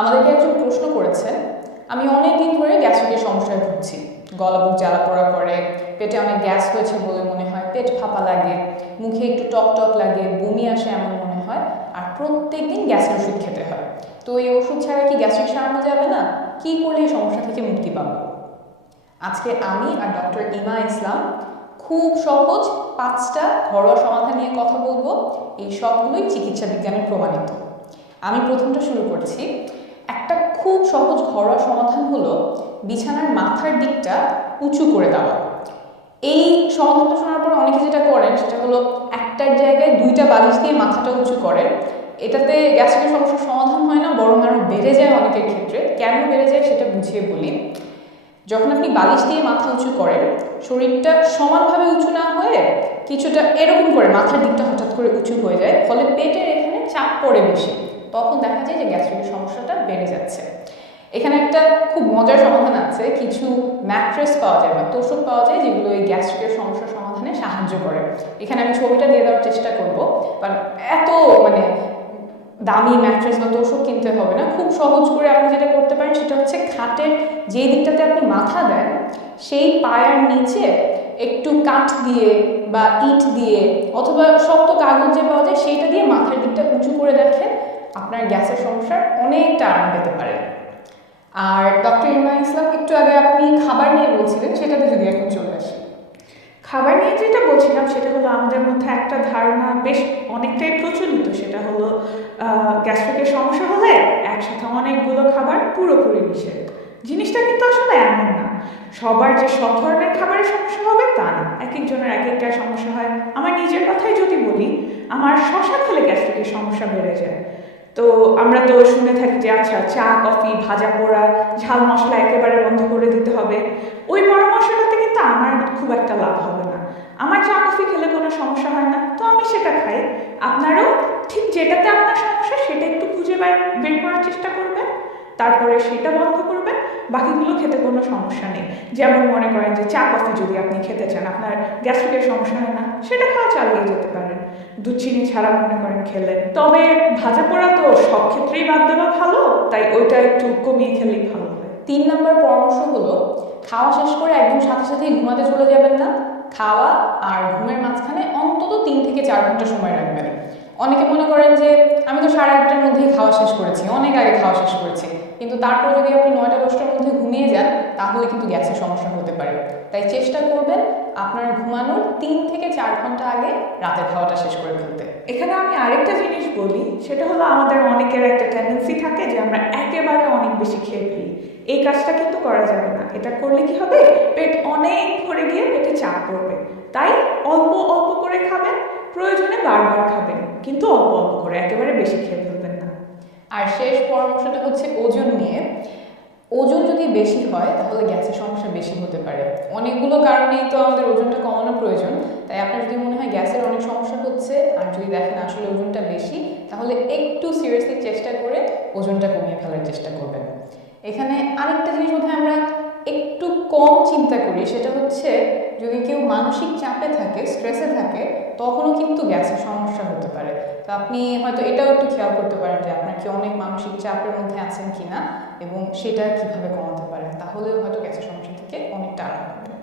আমাদেরকে একজন প্রশ্ন করেছেন, আমি অনেক দিন ধরে গ্যাস্ট্রিকের সমস্যায় ভুগছি। গলা বুক জ্বালা পোড়া করে, পেটে অনেক গ্যাস হয়েছে বলে মনে হয়, পেট ফাঁপা লাগে, মুখে একটু টক টক লাগে, বমি আসে এমন মনে হয়, আর প্রত্যেক দিন গ্যাসের ওষুধ খেতে হয়। তো এই ওষুধ ছাড়া কি গ্যাস্ট্রিক সারানো যাবে না? কি করলে এই সমস্যা থেকে মুক্তি পাবো? আজকে আমি আর ডক্টর ইমা ইসলাম খুব সহজ 5টা ঘরোয়া সমাধান নিয়ে কথা বলবো। এই সবগুলোই চিকিৎসা বিজ্ঞানে প্রমাণিত। আমি প্রথমটা শুরু করছি। একটা খুব সহজ ঘরোয়া সমাধান হলো বিছানার মাথার দিকটা উঁচু করে দেওয়া। এই সমাধানটা শোনার পর অনেকে যেটা করেন সেটা হলো একটার জায়গায় 2টা বালিশ দিয়ে মাথাটা উঁচু করেন। এটাতে গ্যাস্ট্রিকের সমস্যার সমাধান হয় না, বরং আরও বেড়ে যায় অনেকের ক্ষেত্রে। কেন বেড়ে যায় সেটা বুঝিয়ে বলি। যখন আপনি বালিশ দিয়ে মাথা উঁচু করেন, শরীরটা সমানভাবে উঁচু না হয়ে কিছুটা এরকম করে মাথার দিকটা হঠাৎ করে উঁচু হয়ে যায়, ফলে পেটের এখানে চাপ পড়ে বেশি। তখন দেখা যায় যে গ্যাস্ট্রিকের সমস্যাটা বেড়ে যাচ্ছে। এখানে একটা খুব মজার সমাধান আছে। কিছু ম্যাট্রেস পাওয়া যায় বা তোষক পাওয়া যায় যেগুলো এই গ্যাস্ট্রিকের সমস্যার সমাধানে সাহায্য করে। এখানে আমি ছবিটা দিয়ে দেওয়ার চেষ্টা করব, কারণ এত দামি ম্যাট্রেস বা তোষক কিনতে হবে না। খুব সহজ করে আপনি যেটা করতে পারেন সেটা হচ্ছে খাটের যেই দিকটাতে আপনি মাথা দেন সেই পায়ার নিচে একটু কাঠ দিয়ে বা ইট দিয়ে অথবা শক্ত কাগজ যে পাওয়া যায় সেইটা দিয়ে মাথার দিকটা উঁচু করে দেখেন, আপনার গ্যাসের সমস্যার অনেকটা আরাম পেতে পারেন। আর ডক্টর ইমা ইসলাম, একটু আগে আপনি খাবার নিয়ে বলছিলেন, সেটাতে যদি এখন চলে আসি। খাবার নিয়ে যেটা বলছিলাম সেটা হলো আমাদের মধ্যে একটা ধারণা বেশ অনেকটাই প্রচলিত, সেটা হলো গ্যাস্ট্রিকের সমস্যা হলে একসাথে অনেকগুলো খাবার পুরোপুরি নিষেধ। জিনিসটা কিন্তু আসলে এমন না। সবার যে সব ধরনের খাবারের সমস্যা হবে তা না, এক একজনের এক একটা সমস্যা হয়। আমার নিজের কথাই যদি বলি, আমার শশা খেলে গ্যাস্ট্রিকের সমস্যা বেড়ে যায়। তো আমরা তো শুনে থাকি যে আচ্ছা চা কফি ভাজা পোড়া ঝাল মশলা একেবারে বন্ধ করে দিতে হবে। ওই পরামর্শটাতে কিন্তু আমার খুব একটা লাভ হবে না। আমার চা কফি খেলে কোনো সমস্যা হয় না, তো আমি সেটা খাই। আপনারও ঠিক যেটাতে আপনার সমস্যা সেটা একটু খুঁজে বের করার চেষ্টা করবেন, তারপরে সেটা বন্ধ করবেন। বাকিগুলো খেতে কোনো সমস্যা নেই। যেমন মনে করেন যে চা কফি যদি আপনি খেতে চান, আপনার গ্যাস্ট্রিকের সমস্যা হয় না, সেটা খাওয়া চালিয়ে যেতে পারেন দুধ চিনি ছাড়া মনে করেন খেলে। তবে ভাজা পোড়া তো সব ক্ষেত্রেই বাদ দেওয়া ভালো, তাই ওইটা একটু কমিয়ে খেলেই ভালো হয়। 3 নম্বর পরামর্শ হলো খাওয়া শেষ করে একদম সাথে সাথেই ঘুমাতে চলে যাবেন না। খাওয়া আর ঘুমের মাঝখানে অন্তত 3 থেকে 4 ঘন্টা সময় রাখবেন। অনেকে মনে করেন যে আমি তো 8:30টার মধ্যেই খাওয়া শেষ করেছি, অনেক আগে খাওয়া শেষ করেছি, কিন্তু তারপর যদি আপনি 9টা-10টার মধ্যে ঘুমিয়ে যান তাহলে কিন্তু গ্যাসের সমস্যা হতে পারে। তাই চেষ্টা করবেন আপনার ঘুমানোর 3 থেকে 4 ঘন্টা আগে রাতের খাওয়াটা শেষ করে ফেলতে। এখানে আমি আরেকটা জিনিস বলি, সেটা হলো আমাদের অনেকের একটা টেন্ডেন্সি থাকে যে আমরা একেবারে অনেক বেশি খেয়ে ফেলি। এই কাজটা কিন্তু করা যাবে না। এটা করলে কি হবে, পেট অনেক ভরে গিয়ে পেটে চাপ পড়বে। তাই অল্প অল্প করে খাবেন, প্রয়োজনে বারবার খাবেন, কিন্তু অল্প অল্প করে, একেবারে বেশি খেয়ে ফেলবেন না। আর শেষ পরামর্শটা হচ্ছে ওজন নিয়ে। ওজন যদি বেশি হয় তাহলে গ্যাসের সমস্যা বেশি হতে পারে। অনেকগুলো কারণেই তো আমাদের ওজনটা কমানো প্রয়োজন। তাই আপনার যদি মনে হয় গ্যাসের অনেক সমস্যা হচ্ছে আর যদি দেখেন আসলে ওজনটা বেশি, তাহলে একটু সিরিয়াসলি চেষ্টা করে ওজনটা কমিয়ে ফেলার চেষ্টা করবেন। এখানে আরেকটা জিনিস বোধহয় আমরা একটু কম চিন্তা করি, সেটা হচ্ছে যদি কেউ মানসিক চাপে থাকে, স্ট্রেসে থাকে, তখনও কিন্তু গ্যাসের সমস্যা হতে পারে। তো আপনি হয়তো এটাও একটু খেয়াল করতে পারেন যে আপনার কি অনেক মানসিক চাপের মধ্যে আছেন কিনা এবং সেটা কিভাবে কমাতে পারেন, তাহলেও হয়তো গ্যাসের সমস্যা থেকে অনেকটা আরাম হবে।